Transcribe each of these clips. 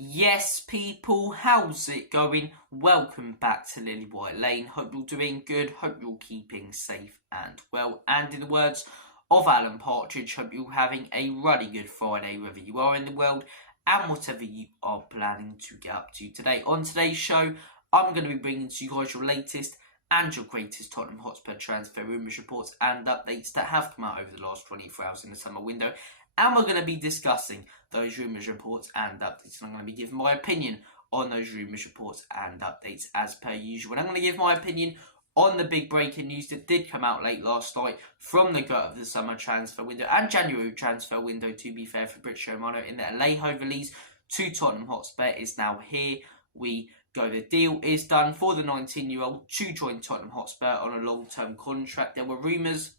Yes, people, how's it going? Welcome back to Lily White Lane. Hope you're doing good. Hope you're keeping safe and well. And in the words of Alan Partridge, hope you're having a really good Friday, wherever you are in the world and whatever you are planning to get up to today. On today's show, I'm going to be bringing to you guys your latest and your greatest Tottenham Hotspur transfer rumours, reports and updates that have come out over the last 24 hours in the summer window. And we're going to be discussing those rumours, reports and updates. And I'm going to be giving my opinion on those rumours, reports and updates as per usual. And I'm going to give my opinion on the big breaking news that did come out late last night from the gut of the summer transfer window and January transfer window, to be fair, for Fabrizio Romano, in that Alejo Véliz to Tottenham Hotspur is now here. We go. The deal is done for the 19-year-old to join Tottenham Hotspur on a long-term contract. There were rumours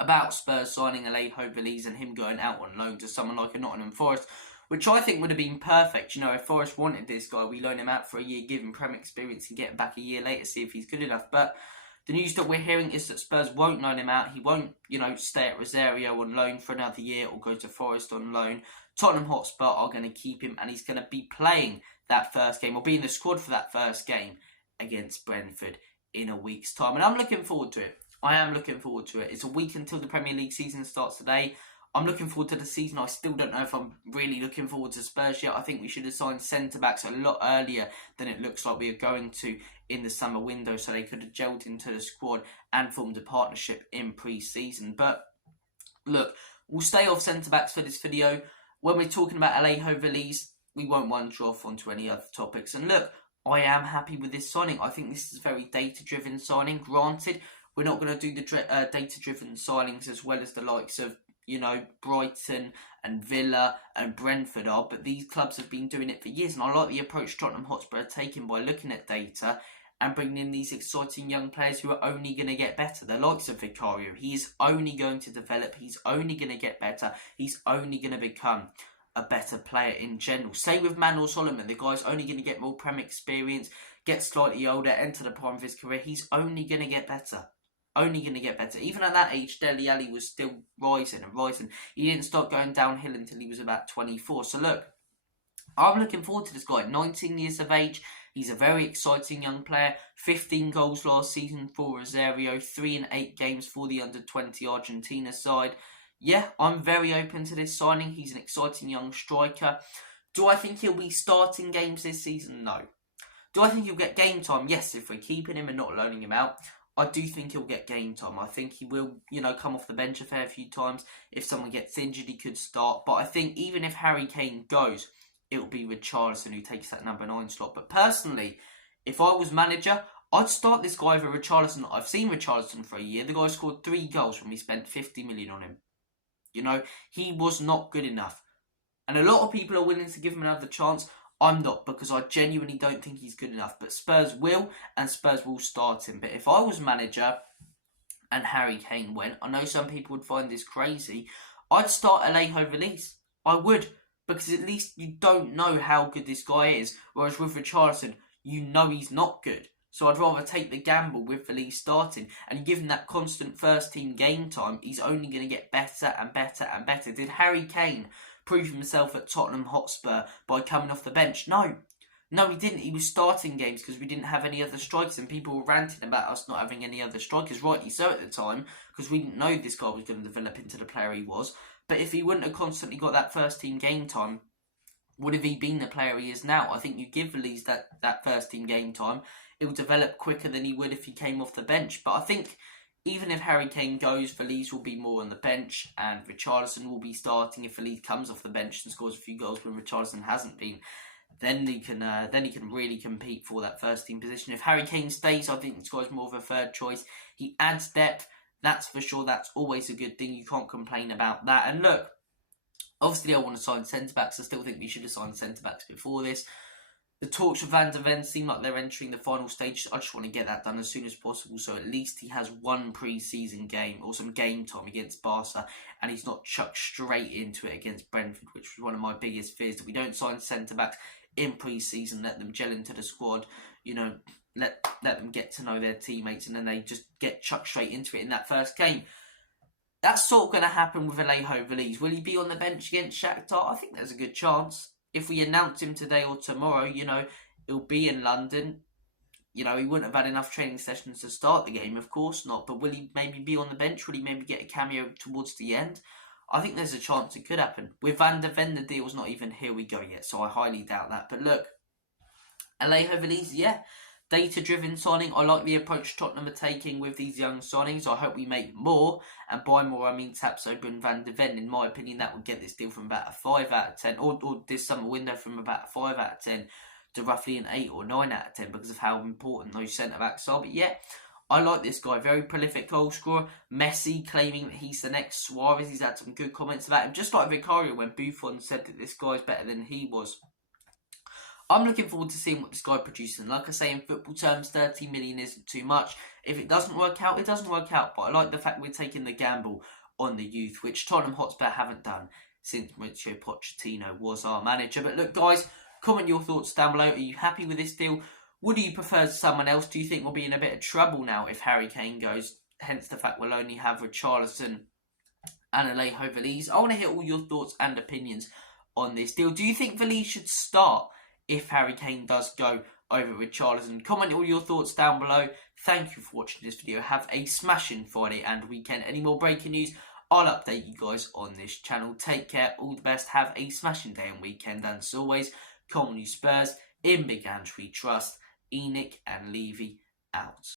about Spurs signing Alejo Véliz and him going out on loan to someone like a Nottingham Forest, which I think would have been perfect. You know, if Forest wanted this guy, we loan him out for a year, give him Prem experience and get him back a year later, see if he's good enough. But the news that we're hearing is that Spurs won't loan him out. He won't, stay at Rosario on loan for another year or go to Forest on loan. Tottenham Hotspur are going to keep him and he's going to be playing that first game or be in the squad for that first game against Brentford in a week's time. And I'm looking forward to it. I am looking forward to it. It's a week until the Premier League season starts today. I'm looking forward to the season. I still don't know if I'm really looking forward to Spurs yet. I think we should have signed centre-backs a lot earlier than it looks like we are going to in the summer window, so they could have gelled into the squad and formed a partnership in pre-season. But look, we'll stay off centre-backs for this video. When we're talking about Alejo Véliz, we won't wander off onto any other topics. And look, I am happy with this signing. I think this is a very data-driven signing. Granted, we're not going to do the data-driven signings as well as the likes of, Brighton and Villa and Brentford are, but these clubs have been doing it for years, and I like the approach Tottenham Hotspur are taking by looking at data and bringing in these exciting young players who are only going to get better. The likes of Vicario, he is only going to develop, he's only going to get better, he's only going to become a better player in general. Same with Manuel Solomon, the guy's only going to get more Prem experience, get slightly older, enter the prime of his career, he's only going to get better. Only going to get better. Even at that age, Dele Alli was still rising and rising. He didn't start going downhill until he was about 24. So look, I'm looking forward to this guy. 19 years of age. He's a very exciting young player. 15 goals last season for Rosario. 3 in 8 games for the under-20 Argentina side. Yeah, I'm very open to this signing. He's an exciting young striker. Do I think he'll be starting games this season? No. Do I think he'll get game time? Yes, if we're keeping him and not loaning him out. I do think he'll get game time. I think he will, come off the bench a fair few times. If someone gets injured, he could start. But I think even if Harry Kane goes, it will be Richarlison who takes that number 9 slot. But personally, if I was manager, I'd start this guy over Richarlison. I've seen Richarlison for a year. The guy scored 3 goals when we spent 50 million on him. He was not good enough. And a lot of people are willing to give him another chance. I'm not, because I genuinely don't think he's good enough. But Spurs will, and Spurs will start him. But if I was manager and Harry Kane went, I know some people would find this crazy, I'd start Alejo Véliz. I would, because at least you don't know how good this guy is. Whereas with Richarlison, you know he's not good. So I'd rather take the gamble with Véliz starting. And you give him that constant first team game time, he's only going to get better and better and better. Did Harry Kane prove himself at Tottenham Hotspur by coming off the bench? No, he didn't. He was starting games because we didn't have any other strikers, and people were ranting about us not having any other strikers, rightly so at the time, because we didn't know this guy was going to develop into the player he was. But if he wouldn't have constantly got that first team game time, would have he been the player he is now? I think you give Véliz that first team game time, it will develop quicker than he would if he came off the bench. But I think even if Harry Kane goes, Véliz will be more on the bench and Richarlison will be starting. If Véliz comes off the bench and scores a few goals when Richarlison hasn't been, then he can really compete for that first team position. If Harry Kane stays, I think this guy's more of a third choice. He adds depth, that's for sure. That's always a good thing. You can't complain about that. And look, obviously I want to sign centre-backs. I still think we should have signed centre-backs before this. The talks of Van der Ven seem like they're entering the final stage. I just want to get that done as soon as possible, so at least he has one pre-season game or some game time against Barca, and he's not chucked straight into it against Brentford, which was one of my biggest fears, that we don't sign centre-backs in pre-season, let them gel into the squad, let them get to know their teammates, and then they just get chucked straight into it in that first game. That's sort of going to happen with Alejo Véliz. Will he be on the bench against Shakhtar? I think there's a good chance. if we announce him today or tomorrow, he'll be in London. He wouldn't have had enough training sessions to start the game, of course not. But will he maybe be on the bench? Will he maybe get a cameo towards the end? I think there's a chance it could happen. With Van de Ven, the deal's not even here we go yet, so I highly doubt that. But look, Alejo Véliz, yeah, data-driven signing. I like the approach Tottenham are taking with these young signings. I hope we make more, and by more I mean Thfc and Van de Ven. In my opinion, that would get this deal from about a 5 out of 10, or this summer window from about a 5 out of 10 to roughly an 8 or 9 out of 10 because of how important those centre-backs are. But yeah, I like this guy. Very prolific goal scorer. Messi claiming that he's the next Suarez. He's had some good comments about him. Just like Vicario when Buffon said that this guy's better than he was. I'm looking forward to seeing what this guy produces. And like I say, in football terms, 30 million isn't too much. If it doesn't work out, it doesn't work out. But I like the fact we're taking the gamble on the youth, which Tottenham Hotspur haven't done since Mauricio Pochettino was our manager. But look, guys, comment your thoughts down below. Are you happy with this deal? Would you prefer someone else? Do you think we'll be in a bit of trouble now if Harry Kane goes? Hence the fact we'll only have Richarlison and Alejo Véliz. I want to hear all your thoughts and opinions on this deal. Do you think Véliz should start if Harry Kane does go over Richarlison? Comment all your thoughts down below. Thank you for watching this video. Have a smashing Friday and weekend. Any more breaking news, I'll update you guys on this channel. Take care, all the best, have a smashing day and weekend. And as always, come on you Spurs, in big hands we trust. Enoch and Levy out.